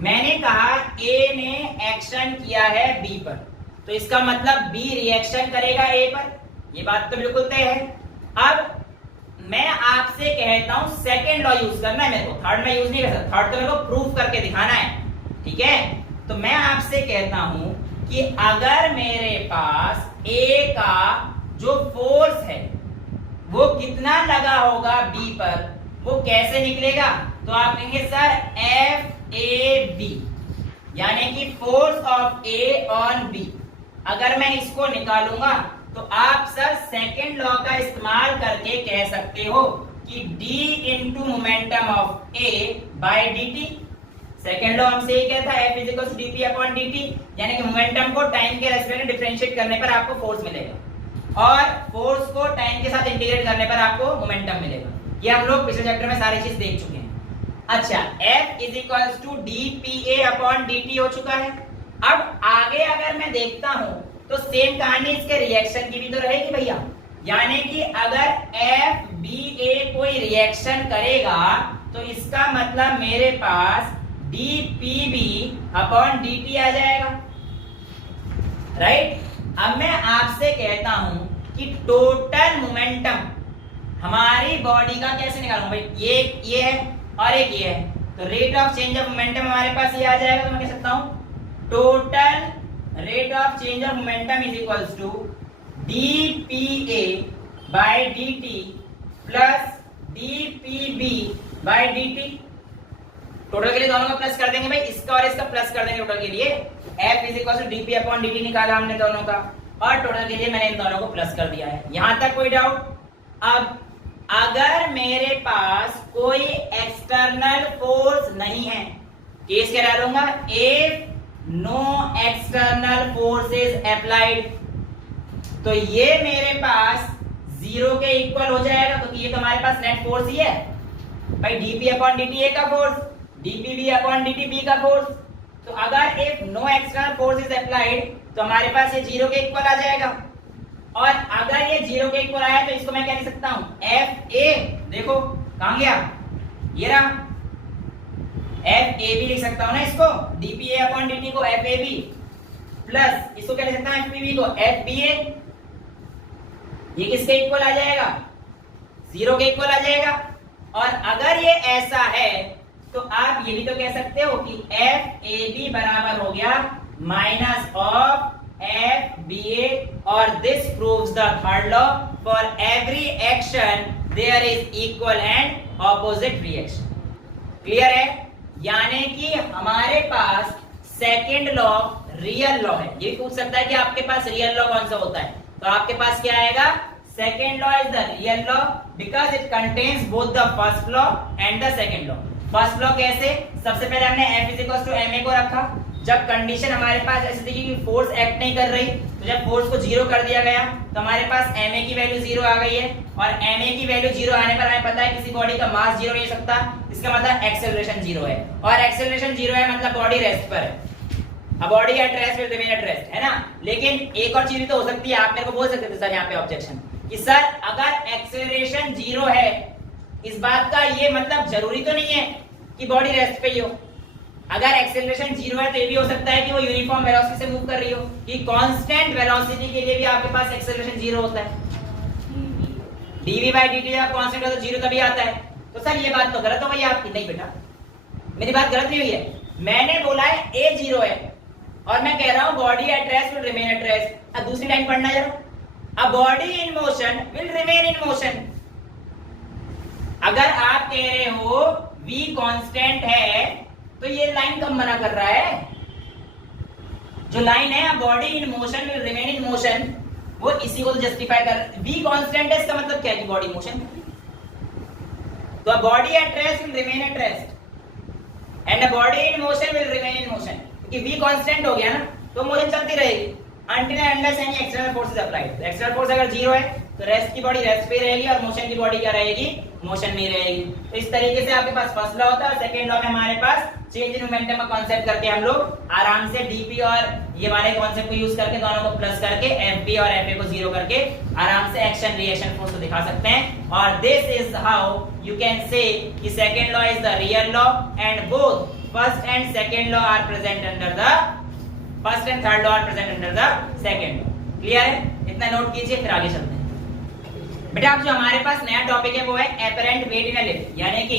मैंने कहा A ने एक्शन किया है B पर, तो इसका मतलब B रिएक्शन करेगा A पर, ये बात तो बिल्कुल तय है। अब मैं आपसे कहता हूं सेकेंड लॉ यूज करना है मेरे को, थर्ड में यूज नहीं कर सकता, थर्ड तो मेरे को प्रूफ करके दिखाना है, ठीक है। तो मैं आपसे कहता हूं कि अगर मेरे पास A का जो फोर्स है वो कितना लगा होगा B पर, वो कैसे निकलेगा, तो आप कहेंगे सर FAB, यानी कि force of A on B। अगर मैं इसको निकालूंगा तो आप सर सेकेंड लॉ का इस्तेमाल करके कह सकते हो कि D into momentum of A by dt। Second law हमसे ये कहता है F is equal to dp upon dt, यानी कि मोमेंटम को टाइम के रेस्पेक्ट में डिफरेंशिएट करने पर आपको फोर्स मिलेगा और फोर्स को टाइम के साथ इंटीग्रेट करने पर आपको मोमेंटम मिलेगा। ये हम लोग पिछले चैप्टर में सारी चीज देख चुके हैं। अच्छा, F is equal to dpa upon dt हो चुका है। अब आगे अगर मैं देखता हूं तो सेम कहानी इसके रिएक्शन की भी तो रहेगी भैया, यानी कि अगर FBA कोई रिएक्शन करेगा तो इसका मतलब मेरे पास dPB अपॉन dt आ जाएगा, राइट। अब मैं आपसे कहता हूं कि टोटल मोमेंटम हमारी बॉडी का कैसे निकालूं भाई, ये है और एक ये है, तो rate of change of momentum हमारे पास ये आ जाएगा। तो मैं कह सकता हूं total rate of change of momentum is equals to dPA by dt plus dPB by dt। Total के लिए दोनों का प्लस कर देंगे भाई, इसका और इसका प्लस कर देंगे टोटल के लिए। F is equal to dP upon dt निकाला हमने दोनों का, और टोटल के लिए मैंने इन दोनों को प्लस कर दिया है। यहां तक कोई डाउट? अब अगर मेरे पास कोई एक्सटर्नल फोर्स नहीं है, केस क्या डालूंगा, if no external force is applied, तो ये मेरे पास 0 के इक्वल हो जाएगा, क्योंकि ये तो हमारे पास नेट फोर्स ही है भाई, dP अपॉन dt A का force, dPB upon dt B का फोर्स। तो अगर if no external force is applied तो हमारे पास ये 0 के इक्वल आ जाएगा, और अगर ये 0 के इक्वल आया तो इसको मैं क्या लिख सकता हूं, FA। देखो कहां गया, ये रहा, FAB लिख सकता हूं ना इसको, dPA अपॉन dt को FAB प्लस इसको क्या लिख सकता हूं, FPB को FBA। ये किसके इक्वल आ जाएगा, 0 के इक्वल आ जाएगा। और अगर ये ऐसा है तो आप ये भी तो कह सकते हो कि FAB बराबर हो गया माइनस ऑफ FBA, और this proves the third law, for every action there is equal and opposite reaction. Clear है? यानी कि हमारे पास सेकंड लॉ रियल लॉ है। ये भी पूछ सकता है कि आपके पास रियल लॉ कौन सा होता है, तो आपके पास क्या आएगा, second law is the real law because it contains both the first law and the second law. First law कैसे, सबसे पहले हमने F is equal to ma को रखा, जब कंडीशन हमारे पास ऐसी थी कि फोर्स एक्ट नहीं कर रही, तो जब फोर्स को 0 कर दिया गया तो हमारे पास ma की वैल्यू 0 आ गई है, और ma की वैल्यू 0 आने पर हमें पता है किसी बॉडी का मास 0 नहीं हो सकता, इसका मतलब एक्सेलरेशन 0 है, और एक्सेलरेशन 0 है मतलब बॉडी रेस्ट पर है। A body at rest will remain at rest, है ना। लेकिन एक और चीज भी तो हो सकती है, आप मेरे को बोल सकते थे सर यहाँ पे ऑब्जेक्शन कि सर अगर एक्सेलरेशन 0 है, इस बात का ये मतलब जरूरी तो नहीं है कि बॉडी रेस्ट पे ही हो। अगर एक्सेलरेशन 0 है तो ये भी हो सकता है कि वो यूनिफॉर्म वेलोसिटी से मूव कर रही हो, कि कांस्टेंट वेलोसिटी के लिए भी आपके पास एक्सेलरेशन 0 होता है। dv by dt जब कांस्टेंट है तो 0 तभी आता है। तो सर ये बात तो गलत हो गई आपकी। नहीं बेटा, मेरी बात गलत नहीं हुई है। मैंने बोला है a 0 है और मैं कह रहा हूं body at rest will remain at rest. अब दूसरी लाइन पढ़ना जरा, अ body in motion will remain in motion. अगर आप कह रहे हो v कांस्टेंट है तो ये लाइन कब मना कर रहा है? जो लाइन है body in motion will remain in motion, वो इसी को तो जस्टिफाई कर। v कांस्टेंट है, इसका मतलब क्या है कि बॉडी मोशन। तो body at rest will remain at rest and the body in motion will remain in motion. क्योंकि v कांस्टेंट हो गया ना तो मोशन चलती रहेगी until and unless any external force is applied। तो एक्सटर्नल फोर्स अगर 0 है तो रेस्ट की बॉडी रेस्ट पे रहेगी और मोशन की बॉडी क्या रहेगी? मोशन में रहेगी। तो इस तरीके से आपके पास फर्स्ट लॉ होता है। सेकंड लॉ में हमारे पास चेंज इन मोमेंटम का कांसेप्ट करके हम लोग आराम से dp और ये वाले कांसेप्ट को यूज करके दोनों को प्लस करके fb और fa को 0 करके आराम से एक्शन रिएक्शन फोर्स को दिखा सकते हैं। और this is how you can say कि second law is the real law and both first and second law are present under the first and third law are present under the second. Clear है? इतना note कीजिए, फिर आगे चलते हैं। बेटा अब जो हमारे पास नया टॉपिक है वो है apparent wait in a lift, यानी कि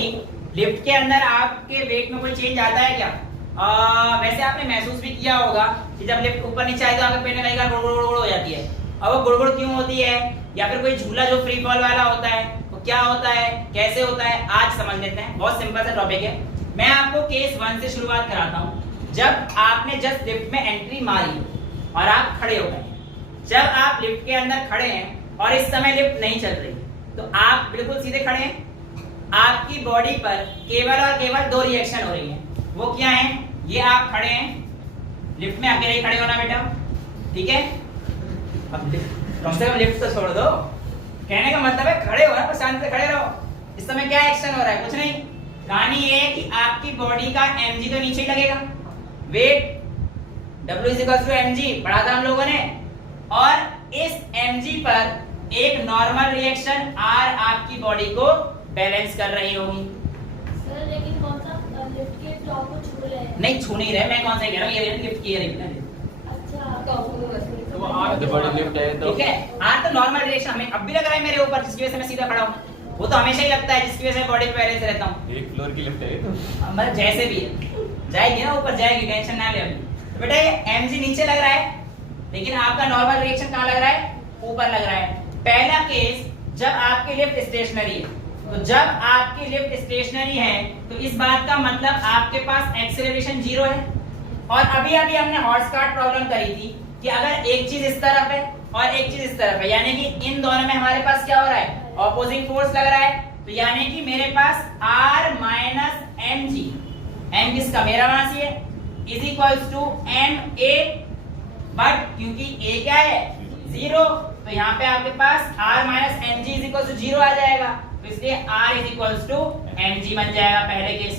लिफ्ट के अंदर आपके वेट में कोई चेंज आता है क्या? वैसे आपने महसूस भी किया होगा कि जब लिफ्ट ऊपर नीचे आए तो आपके पेट में कई बार गुड़गुड़ हो जाती है। और वो गुड़गुड़ क्यों होती है? या फिर कोई झूला जो फ्री फॉल वाला होता है वो क्या होता है, कैसे होता है, आज समझ लेते हैं। बहुत सिंपल सा टॉपिक है। मैं आपको केस 1 से शुरुआत कराता हूँ। जब आपने जस्ट लिफ्ट में एंट्री मारी और आप खड़े हो गए, जब आप लिफ्ट के अंदर खड़े हैं और इस समय लिफ्ट नहीं चल रही, तो आप बिल्कुल सीधे खड़े हैं। आपकी बॉडी पर केवल और केवल 2 रिएक्शन हो रही हैं। वो क्या है? ये आप खड़े हैं, लिफ्ट में अकेले ही खड़े होना बेटा, ठीक है। अब कम से कम लिफ्ट तो छोड़ दो, कहने का मतलब है खड़े हो ना, पर शांति से खड़े रहो। इस समय क्या एक्शन हो रहा है? कुछ नहीं। कहानी ये है कि आपकी बॉडी का mg तो नीचे ही लगेगा, वेट W इज mg पढ़ा था हम लोगों ने, और इस mg पर एक नॉर्मल रिएक्शन R आपकी बॉडी को बैलेंस कर रही होगी। सर लेकिन कौन सा लिफ्ट के टॉप को छू रहे हैं? नहीं छू नहीं रहे, मैं कौन सा कह रहा हूँ, ये लिफ्ट की है। अच्छा टॉप को तो वो आगे बड़ी लिफ्ट है तो ठीक है। R तो नॉर्मल रिएक्शन हमें अब भी लग रहा है मेरे ऊपर, जिसकी वजह से मैं सीधा खड़ा हूँ। वो तो हमेशा ही लगता है जिसकी वजह से बॉडी पे पहले से रहता हूँ। एक फ्लोर की लिफ्ट है तो मतलब जैसे भी है जाएगी ना, ऊपर जाएगी, टेंशन ना ले अभी। तो बेटा ये mg नीचे लग रहा है, लेकिन आपका नॉर्मल रिएक्शन कहाँ लग रहा है? ऊपर लग रहा है। पहला केस जब आपकी लिफ्ट स्टेशनरी है, तो जब आपकी लिफ्ट स्टेशनरी है तो इस बात का मतलब आपके पास एक्सेलरेशन 0 है। और अभी अभी हमने हॉर्सकार्ट प्रॉब्लम करी थी कि अगर एक चीज इस तरफ है और एक चीज इस तरफ है, यानी कि इन दोनों में हमारे पास क्या हो रहा है? ऑपोजिंग फोर्स लग रहा है। तो यानी कि मेरे पास R माइनस mg, m किसका? मेरा वहां से है, is equals to ma, but क्योंकि a क्या है? 0, तो यहाँ पे आपके पास R minus mg is equals to 0 आ जाएगा। तो इसलिए R is equals to mg बन जाएगा पहले केस।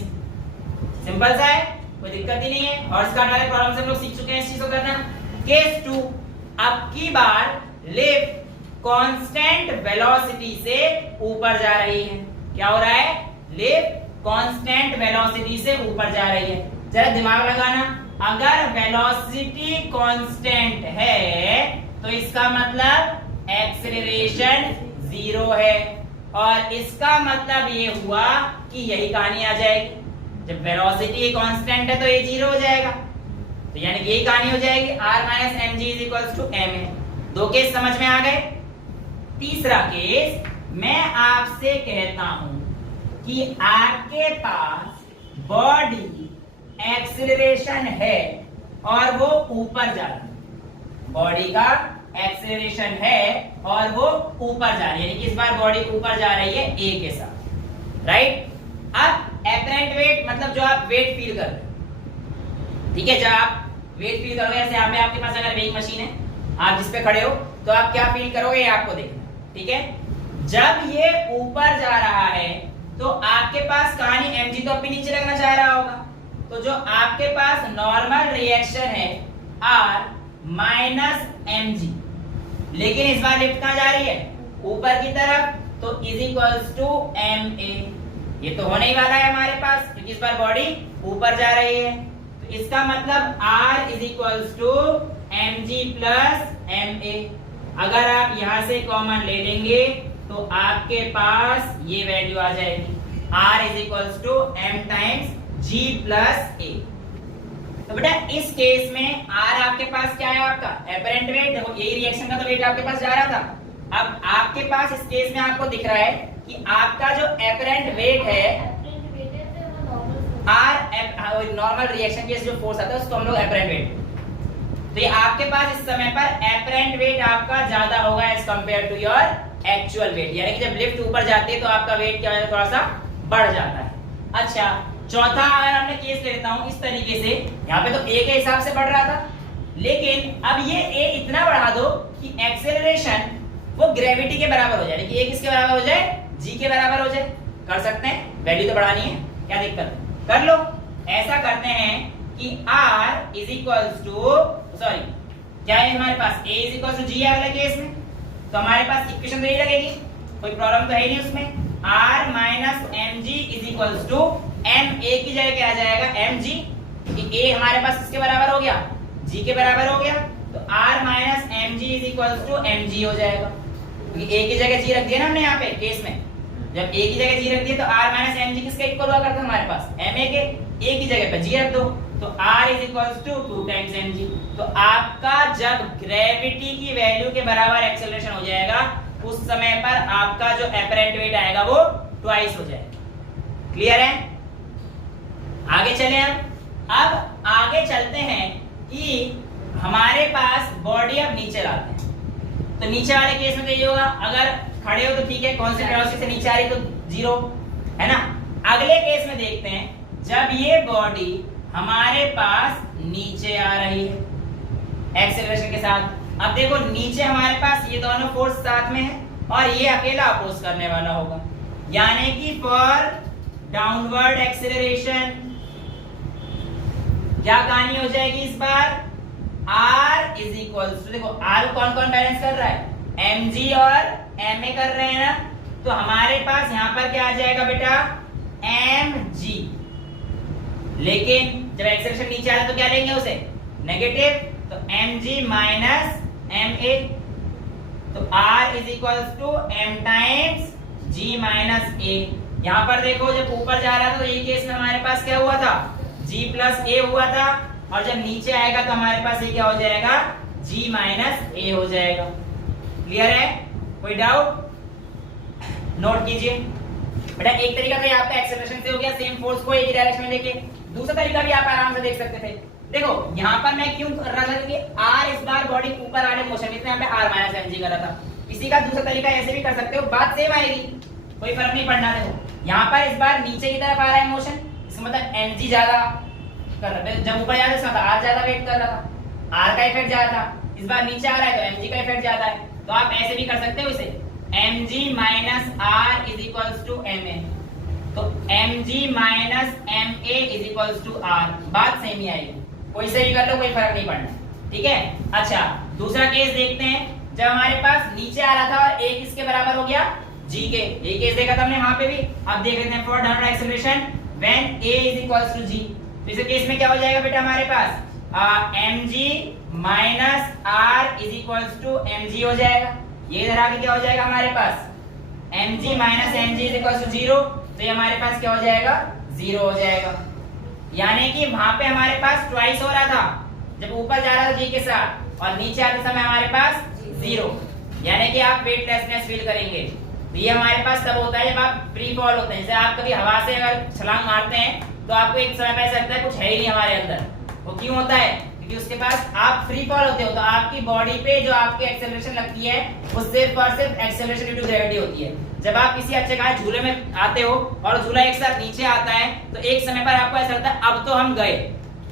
सिंपल सा है, कोई दिक्कत ही नहीं है। हॉर्सकार्ट वाले प्रॉब्लम से हम लोग सीख चुके हैं इस चीज को करना। केस 2, अब की बार लिफ्ट कांस्टेंट वेलोसिटी से ऊपर जा रही है। क्या हो रहा है? लिफ्ट कांस्टेंट वेलोसिटी से ऊपर जा रही है। जरा दिमाग लगाना, अगर वेलोसिटी कांस्टेंट है तो इसका मतलब एक्सेलरेशन 0 है, और इसका मतलब ये हुआ कि यही कहानी आ जाएगी। जब वेलोसिटी कांस्टेंट है तो ये 0 हो जाएगा, तो यानी कि यही कहानी हो जाएगी R minus mg is equals to ma। 2 case समझ में आ गए। तीसरा केस, मैं आपसे कहता हूं कि आपके पास बॉडी एक्सेलरेशन है और वो ऊपर जा रही है। बॉडी का एक्सेलरेशन है और वो ऊपर जा रही है, यानी कि इस बार बॉडी ऊपर जा रही है a के साथ, राइट। अब एपरेंट वेट मतलब जो आप वेट फील कर रहे हो, ठीक है। जब आप वेट फील करोगे, जैसे यहाँ पे आपके पास अगर वेइंग मशीन है, आप जिस पे खड़े हो, तो आप क्या फील करोगे ये आपको देखना, ठीक है। जब ये ऊपर जा रहा है तो आपके पास कहानी mg तो अभी नीचे लगना चाह रहा होगा, तो तो जो आपके पास नॉर्मल रिएक्शन है R माइनस mg, लेकिन इस बार लिफ्ट कहां जा रही है? ऊपर की तरफ, तो इज इक्वल्स टू ma। ये तो होने ही वाला है हमारे पास क्योंकि इस बार बॉडी ऊपर जा रही है, तो इसका मतलब R is equals to mg plus ma। अगर आप यहां से कॉमन ले लेंगे तो आपके पास ये वैल्यू आ जाएगी, R is equals to m times g plus a। तो बेटा इस केस में R आपके पास क्या है? आपका एपरेंट वेट। देखो यही रिएक्शन का तो वेट आपके पास जा रहा था। अब आपके पास इस केस में आपको दिख रहा है कि आपका जो एपरेंट वेट है R, नॉर्मल रिएक्शन के जो फोर्स आता है उसको हम लोग एपरेंट वेट, तो ये आपके पास इस समय पर एपरेंट वेट आपका ज्यादा होगा as compare to your actual weight, यानी कि जब लिफ्ट ऊपर जाती है तो आपका वेट क्या है? थोड़ा सा बढ़ जाता है। अच्छा, चौथा अगर हमने केस लेता हूं इस तरीके से, यहाँ पे तो a के हिसाब से बढ़ रहा था, लेकिन अब ये a इतना बढ़ा दो कि एक्सेलरेशन वो ग्रेविटी के बराबर हो जाए, यानी कि a किसके बराबर हो जाए? g के बराबर हो जाए। कर सकते हैं, वैल्यू तो बढ़ानी है, क्या दिक्कत है? कर लो। ऐसा करते हैं कि r is equals to, sorry क्या है हमारे पास? a is equals to g है अगले केस में, तो हमारे पास इक्वेशन तो यही लगेगी, कोई प्रॉब्लम तो है ही नहीं उसमें। r minus mg is equals to m, a की जगह क्या आ जाएगा? mg, क्योंकि a हमारे पास किसके बराबर हो गया? g के बराबर हो गया, तो r minus mg is equals to mg हो जाएगा, क्योंकि a की जगह g रख दिया ना हमने यहाँ पे केस में। जब a की जगह g रख दिया तो r माइनस mg किसके इक्वल हुआ करता है हमारे पास? ma के। a की जगह पे g रख दो तो r is equals to 2 times mg। तो आपका जब ग्रेविटी की वैल्यू के बराबर एक्सेलरेशन हो जाएगा उस समय पर आपका जो एपरेंट वेट आएगा वो ट्वाइस हो जाएगा। क्लियर है? आगे चले अब आगे चलते हैं कि हमारे पास बॉडी अब नीचे लाते हैं, तो नीचे वाले केस में तो ये होगा, अगर खड़े हो तो ठीक है, कांस्टेंट वेलोसिटी से नीचे आ रही तो जीरो है ना। अगले केस में देखते हैं जब ये बॉडी हमारे पास नीचे आ रही है एक्सेलरेशन के साथ। अब देखो नीचे हमारे पास ये दोनों फोर्स साथ में है और ये अकेला अपोज करने वाला होगा, यानी कि फॉर डाउनवर्ड एक्सेलरेशन क्या कहानी हो जाएगी इस बार? R इज इक्वल टू, देखो R कौन कौन बैलेंस कर रहा है? mg और ma कर रहे हैं ना, तो हमारे पास यहाँ पर क्या आ जाएगा बेटा? mg। लेकिन जब एक्सेलरेशन नीचे आ रहा है तो क्या लेंगे उसे? नेगेटिव, तो mg माइनस ma, तो R is equal to m times g minus a। यहाँ पर देखो जब ऊपर जा रहा था तो ये केस में हमारे पास क्या हुआ था? g प्लस a हुआ था, और जब नीचे आएगा तो हमारे पास ये क्या हो जाएगा? g माइनस a हो जाएगा। क्लियर है? कोई डाउट? नोट कीजिए बेटा। एक तरीका तो आपका एक्सेलरेशन से हो गया, सेम फोर्स को एक डायरेक्शन में लेके। दूसरा तरीका भी आप आराम से देख सकते थे। देखो यहाँ पर मैं क्यों कर रहा था कि r इस बार बॉडी ऊपर आने मोशन, इसमें यहाँ पे r माइनस mg कर रहा था। इसी का दूसरा तरीका ऐसे भी कर सकते हो, बात सेम आएगी, कोई फर्क नहीं पड़ना। देखो यहाँ पर इस बार नीचे की तरफ आ रहा है मोशन, इसका मतलब mg ज्यादा कर रहा है, जब ऊपर जा रहा था r ज्यादा वेट कर रहा था, r का इफेक्ट ज्यादा था। इस बार नीचे आ रहा है तो mg का इफेक्ट ज्यादा है, तो आप ऐसे भी कर सकते हो इसे, mg minus r is equals to ma, तो mg minus ma is equals to r। बात सेम ही आएगी, कोई से भी कर लो, कोई फर्क नहीं पड़ना। ठीक है? अच्छा दूसरा केस देखते हैं, जब हमारे पास नीचे आ रहा था और a किसके बराबर हो गया? g के। ये केस देखा था हमने वहां पे भी। अब देख लेते हैं for downward acceleration when a is equals to g। तो इस केस में क्या हो जाएगा बेटा हमारे पास? mg minus r is equals to mg हो जाएगा। ये इधर आके क्या हो जाएगा हमारे पास? mg minus mg is equals to 0, तो ये हमारे पास क्या हो जाएगा? 0 हो जाएगा। यानी कि वहां पे हमारे पास ट्वाइस हो रहा था, जब ऊपर जा रहा था g के साथ, और नीचे आते समय हमारे पास 0, यानी कि आप वेटलेसनेस फील करेंगे। तो ये हमारे पास तब होता है जब आप फ्री फॉल होते हैं। जैसे आप कभी हवा से अगर छलांग मारते हैं तो आपको एक समय पे ऐसा लगता है कुछ है ही नहीं हमारे अंदर। वो क्यों होता है? क्योंकि उसके पास आप फ्री फॉल होते हो, तो आपकी बॉडी पे जो आपकी एक्सेलरेशन लगती है वो सिर्फ और सिर्फ एक्सेलरेशन ड्यू टू ग्रेविटी होती है। जब आप किसी अच्छे खास झूले में आते हो और झूला एक साथ नीचे आता है तो एक समय पर आपको ऐसा लगता है अब तो हम गए।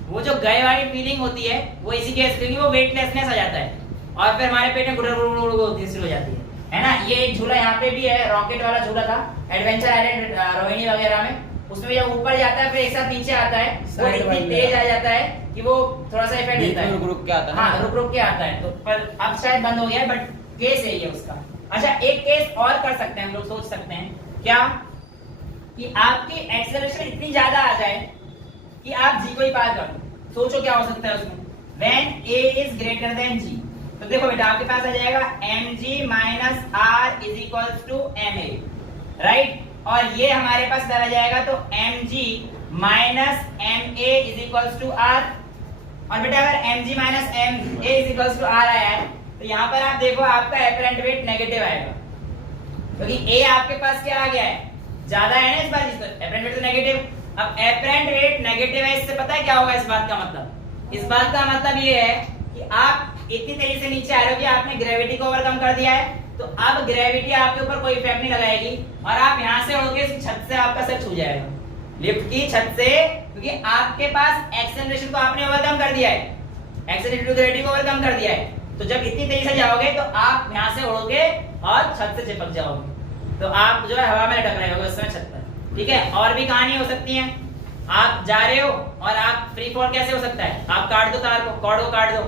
वो जो गए वाली फीलिंग होती है वो इसी केस क्योंकि वो वेटलेसनेस आ जाता है और फिर हमारे पेट में गुड़गुड़ गुड़गुड़ होती शुरू हो जाती है ना। ये एक झूला यहाँ पे भी है, रॉकेट वाला झूला था एडवेंचर आइलैंड रोहिणी वगैरह में, उसमें जब ऊपर जाता है फिर एक साथ नीचे आता है, वो Side इतनी वाली तेज आ जाता है कि वो थोड़ा सा इफेक्ट देता है, रुक के आता है। हाँ रुक के आता है। तो पर अब शायद बंद हो गया है, बट केस है ये उसका। अच्छा एक केस और कर सकते हैं हम लोग, सोच सकते हैं क्या कि आपकी एक्सेलरेशन इतनी ज्यादा आ जाए कि आप जी को ही पार कर दो। सोचो क्या हो सकता है उसमें, when a is greater than g। तो देखो बेटा आपके पास आ जाएगा mg minus r is equals to ma, right. और ये हमारे पास आ जाएगा तो mg minus ma is equals to r। और बेटा अगर mg minus ma is equals to r आया है तो यहाँ पर आप देखो आपका एपरेंट वेट नेगेटिव आएगा, क्योंकि a आपके पास क्या आ गया है, ज्यादा है ना इस बार, एपरेंट वेट तो नेगेटिव। अब एपरेंट वेट नेगेटिव है, इससे पता है क्या होगा इस बात का मतलब, इस बात का मतलब ये है कि आप इतनी तेजी से नीचे आ रहे हो कि आपने ग्रेविटी को ओवरकम कर दिया है, तो अब ग्रेविटी आपके ऊपर कोई इफेक्ट नहीं लगाएगी और आप यहाँ से उड़ोगे, इस छत से आपका सर छू जाएगा, लिफ्ट की छत से, क्योंकि आपके पास एक्सेलरेशन को आपने ओवरकम कर दिया है, एक्सेलरेशन टू ग्रेविटी को ओवरकम कर दिया है। तो जब इतनी तेजी से जाओगे तो आप यहाँ से उड़ोगे और छत से चिपक जाओगे, तो आप जो है हवा में लटक रहे होगे उस समय छत पर, ठीक है। और भी कहानी हो सकती है, आप जा रहे हो और आप फ्री फॉल कैसे हो सकता है, आप काट दो तार को, कॉर्ड को काट दो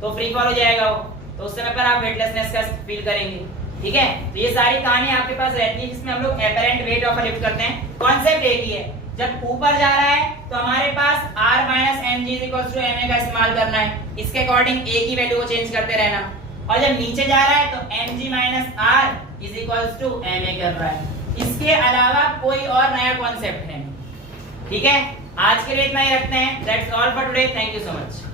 तो फ्री फॉल हो जाएगा वो, तो उस समय पर आप वेटलेसनेस का फील करेंगे, ठीक है। तो ये सारी कहानी आपके पास रहती है जिसमें हम लोग एपरेंट वेट ऑफ लिफ्ट करते हैं। कॉन्सेप्ट एक ही है, जब ऊपर जा रहा है तो हमारे पास r minus mg equals to ma का इस्तेमाल करना है, इसके अकॉर्डिंग a की वैल्यू को चेंज करते रहना, और जब नीचे जा रहा है तो mg minus r is equals to ma कर रहा है। इसके अलावा कोई और नया कॉन्सेप्ट है, ठीक है। आज के लिए इतना ही रखते हैं, that's all for today, thank you so much.